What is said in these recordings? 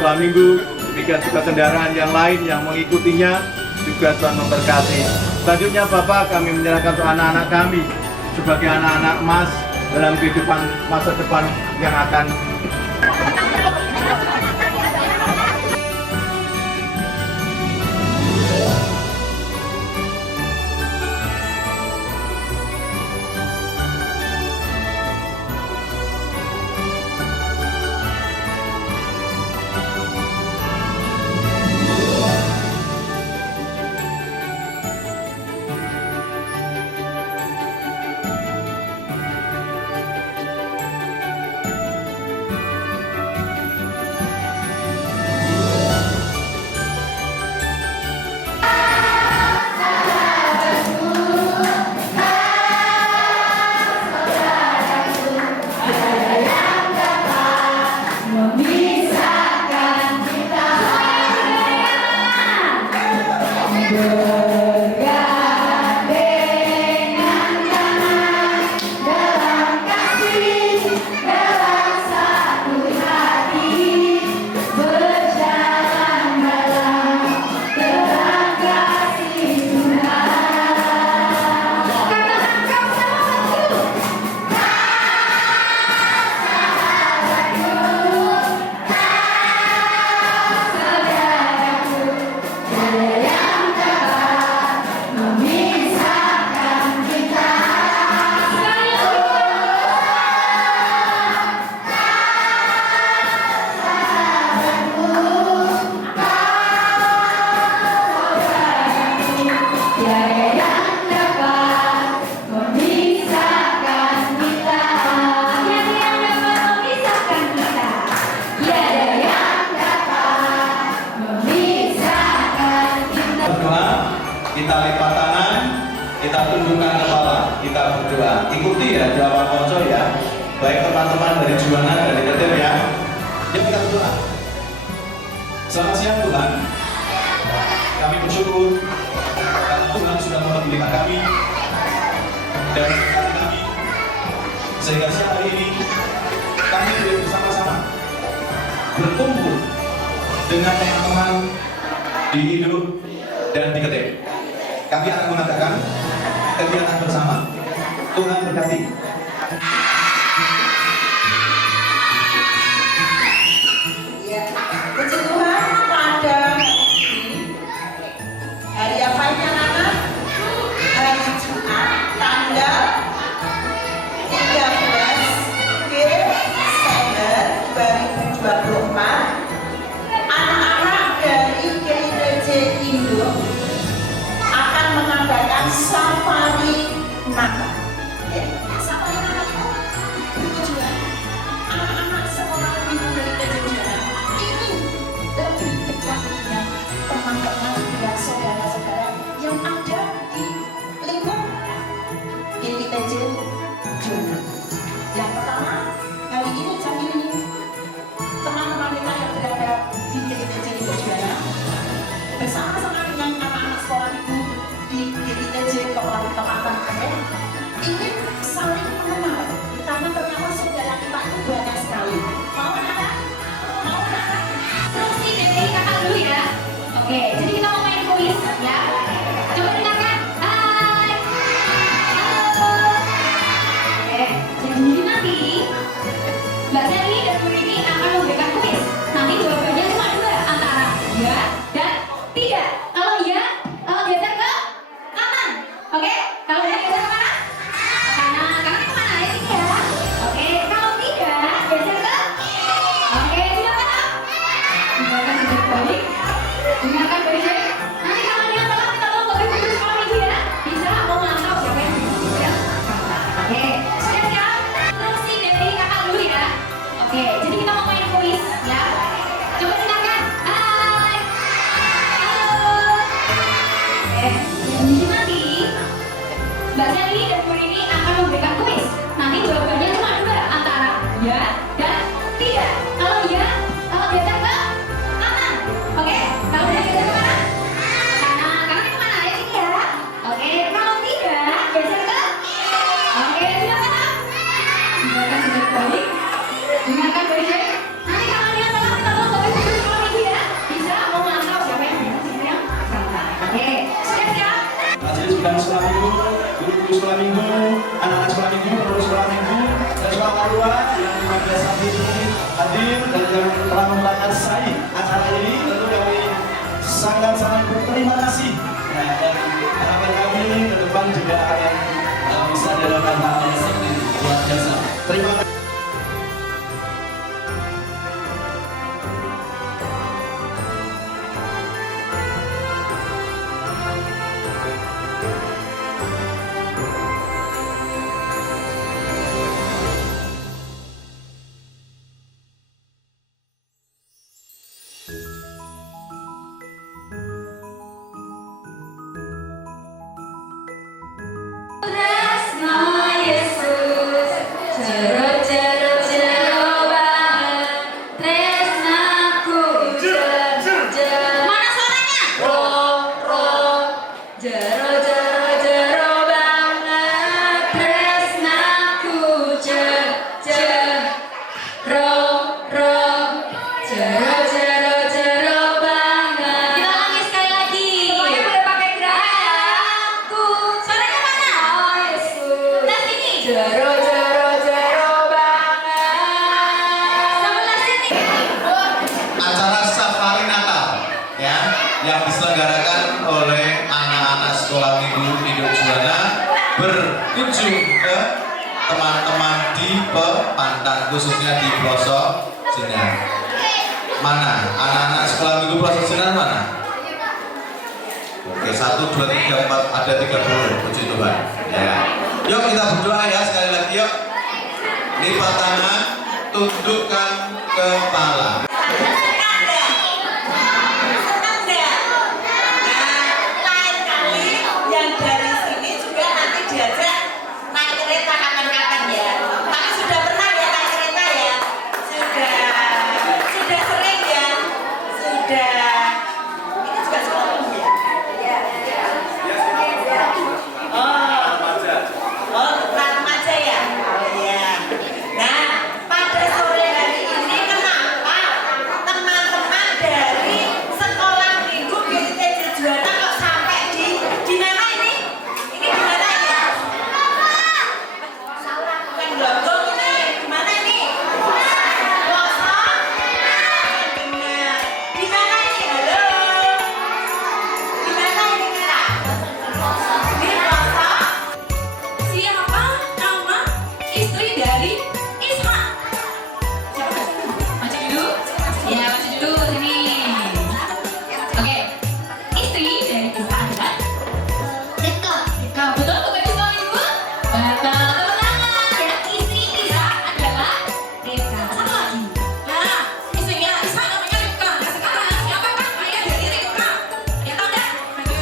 upah minggu, demikian juga kendaraan yang lain yang mengikutinya juga Tuhan memberkati. Selanjutnya Bapak, kami menyerahkan untuk anak-anak kami sebagai anak-anak emas dalam kehidupan masa depan yang akan kita lipat tangan, kita tundukkan kepala, kita berdoa. Ikuti ya doa Pak Konco ya. Baik teman-teman dari Juwana, dari Ketir ya. Yuk kita berdoa. Selamat siang Tuhan. Kami bersyukur karena Tuhan sudah mempedulikan kami dan memberkati kami. Sehingga siang hari ini kami boleh bersama-sama berkumpul dengan teman-teman di Hidup dan di Ketir. Kami akan mengadakan kegiatan bersama. Tuhan berkati. Ya, puji Tuhan pada hari apa ini anak-anak? Hari Jumat tanggal 13 Desember 2024. Anak-anak dari GITJ Indo akan mengadakan safari naga. Safari naga itu bertujuan anak-anak sekolah minggu dari Kejujuran ini lebih dekat dengan teman-teman dan saudara-saudara yang ada di lingkup GITJ Juwana. Yang pertama, hari ini jam ini teman-teman kita yang berada di GITJ Juwana bersama-sama dengan anak-anak sekolah minggu di GITJ Kabupaten Aceh ingin saling mengenal karena ternyata saudara kita itu banyak sekali. Mau anak-anak? Mau anak-anak? Terus nih dari kakak dulu ya. Oke, jadi kita mau main kuis ya. Coba dengarkan. Hai. Halo. Oke, jadi nanti Mbak Sally dan Bu Rini akan memberikan kuis. Nanti jawabannya cuma dua, antara ya dan tidak. Kalau ya, geser ke kanan. Oke, kalau ya geser ke mana? Kanan. Kanan ke mana? Ya sini ya. Oke, kalau tidak geser ke. Oke, sudah paham? Dengarkan baik-baik. Dengarkan baik-baik. Nanti kalau ada yang salah kita tolong lebih putus sekolah minggu ya. Bisa mau mantau siapa yang ya. Oke, sudah siap? Instruksi dari kakak dulu ya. Oke, jadi kita mau main kuis ya. Coba dengarkan. Hai. Halo. ibu-ibu sekolah minggu, anak-anak sekolah minggu, guru sekolah minggu, dan sekolah kedua yang pada saat ini hadir dan yang telah memberangkatkan acara ini, tentu kami sangat-sangat berterima kasih. Nah, dan harapan kami ke depan juga akan bisa dilakukan hal yang sangat luar biasa. Terima kasih. Tresno Yesus, jero banget, tresnaku mana suaranya? Jero banget, tresnaku jero banget. Kita ulangi sekali lagi. Semuanya boleh pakai gerakanku. Suaranya mana? Oh Yesus. Nah sini. Jero banget. Sebelah sini. Acara Safari Natal ya yang diselenggarakan oleh anak-anak sekolah minggu Hidup Juwana berkunjung ke teman-teman di Pepantan, khususnya di pelosok Jenar. Mana anak-anak sekolah minggu pelosok Jenar mana? Oke, 1, 2, 3, 4, ada 30. Puji Tuhan ya. Yuk kita berdoa ya sekali lagi yuk. Lipat tangan, tundukkan kepala. Lain kali yang dari sini juga nanti diajak naik kereta kapan-kapan ya. Tapi sudah pernah ya naik kereta ya? Sudah sering ya? Sudah. Ini juga sekolah minggu ya? Oh, remaja ya? Oh iya. Nah, pada sore hari ini kenapa teman-teman dari sekolah minggu GTJ Juwana kok sampai di mana ini? Ini di mana ya? Bukan Glogong ini. Di mana ini? Pelosok? Benar. Di mana ini? Halo? Di mana ini kita? Di pelosok? Siapa nama istri dari Ishak? Siapa? Maju dulu. Ya, maju dulu sini. Oke. Istri dari Ishak adalah Ribka. Betul Bapak Ibu sekolah minggu? Betul. Tepuk tangan. Ya, istri Ishak adalah Ribka. Satu lagi. Nah, istrinya Ishak namanya Ribka. Nah, sekarang siapakah ayah dari Ribka? Yang tahu nggak? Maju.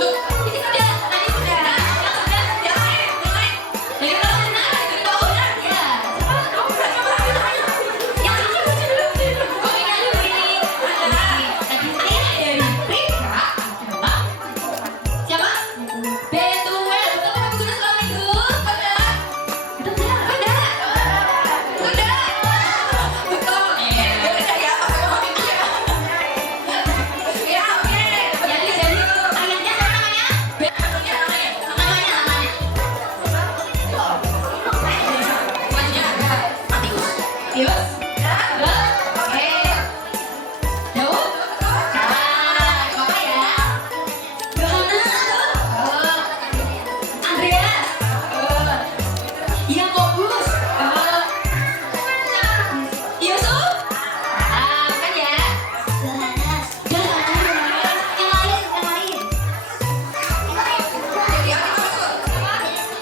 Loh, ini sudah. Tadi sudah. Yang lain. Dari kalau benar, dari kalau benar. Ya. Kamu berani coba. Yang ini lucu dulu. Kok ingat dulu ini? Adalah tadi ayah dari Ribka adalah siapa? Betuel. Betul Bapak Ibu sekolah minggu? Benar. Benar. Betul. Ya udah ya, Pak Bapak Ibu ya. Ya oke. Jadi ayahnya siapa namanya? Betuel namanya. Tius? Oke. Daud? Bapak ya. Yohanes? Andreas? Yakobus? Yusuf? Bukan ya? Yohanes. Yang lain?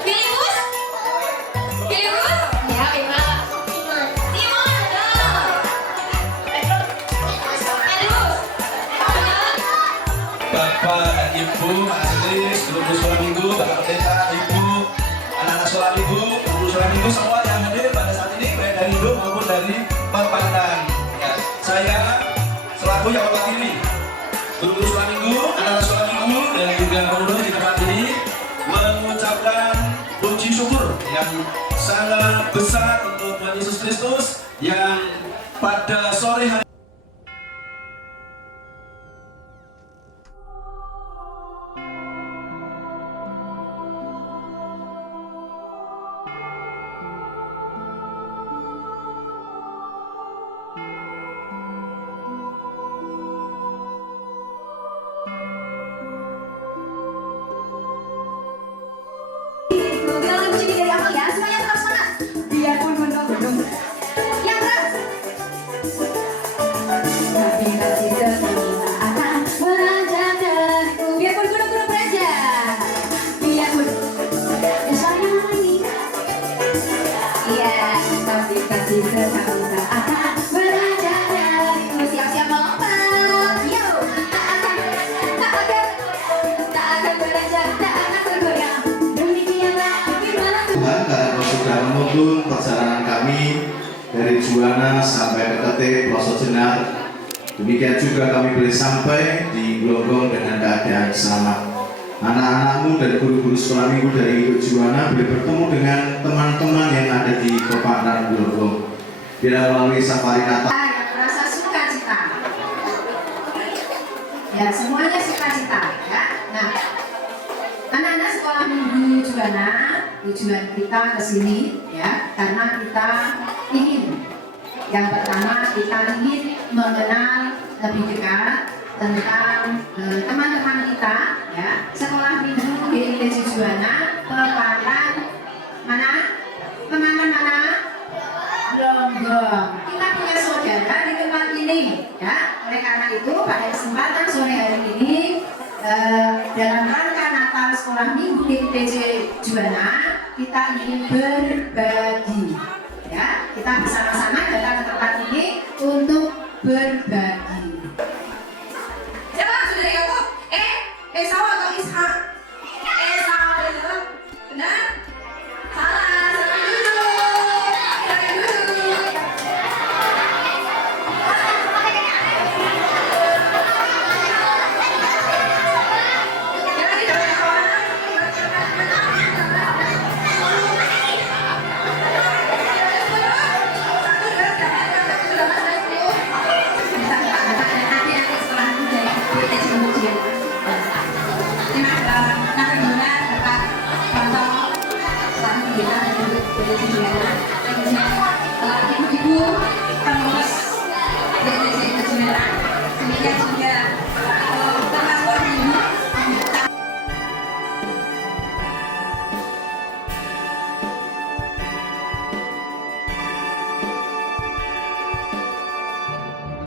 Filipus? Filipus? Ya, Bima. Simon? Petrus? Bapak, Ibu, Majelis, guru sekolah minggu, Bapak Pendeta, Ibu, anak-anak sekolah minggu, guru sekolah minggu, semua yang hadir pada saat ini baik dari Hidup maupun dari Pepantan. Ya, saya selaku yang mewakili guru sekolah minggu, anak-anak sekolah minggu, dan juga pengurus di tempat ini mengucapkan puji syukur yang sangat besar untuk Tuhan Yesus Kristus yang pada sore hari Juwana sampai ke Ketip, Pelosok Jenar. Demikian juga kami boleh sampai di Glonggong dengan keadaan selamat. Anak-anakmu dan guru-guru sekolah minggu dari Induk Juwana boleh bertemu dengan teman-teman yang ada di Peparan Glonggong. Bila melalui safari Natal. Yang merasa sukacita. Ya, semuanya sukacita ya. Nah, anak-anak sekolah minggu Juwana, tujuan kita ke sini ya, karena kita ingin yang pertama kita ingin mengenal lebih dekat tentang teman-teman kita ya, sekolah minggu GITJ Juwana, Peparan mana? Teman-teman mana? Glonggong. Kita punya saudara di tempat ini ya. Oleh karena itu pada kesempatan sore hari ini dalam rangka Natal sekolah minggu GITJ Juwana, kita ingin berbagi ya. Kita bersama-sama datang ke tempat ini untuk berbagi.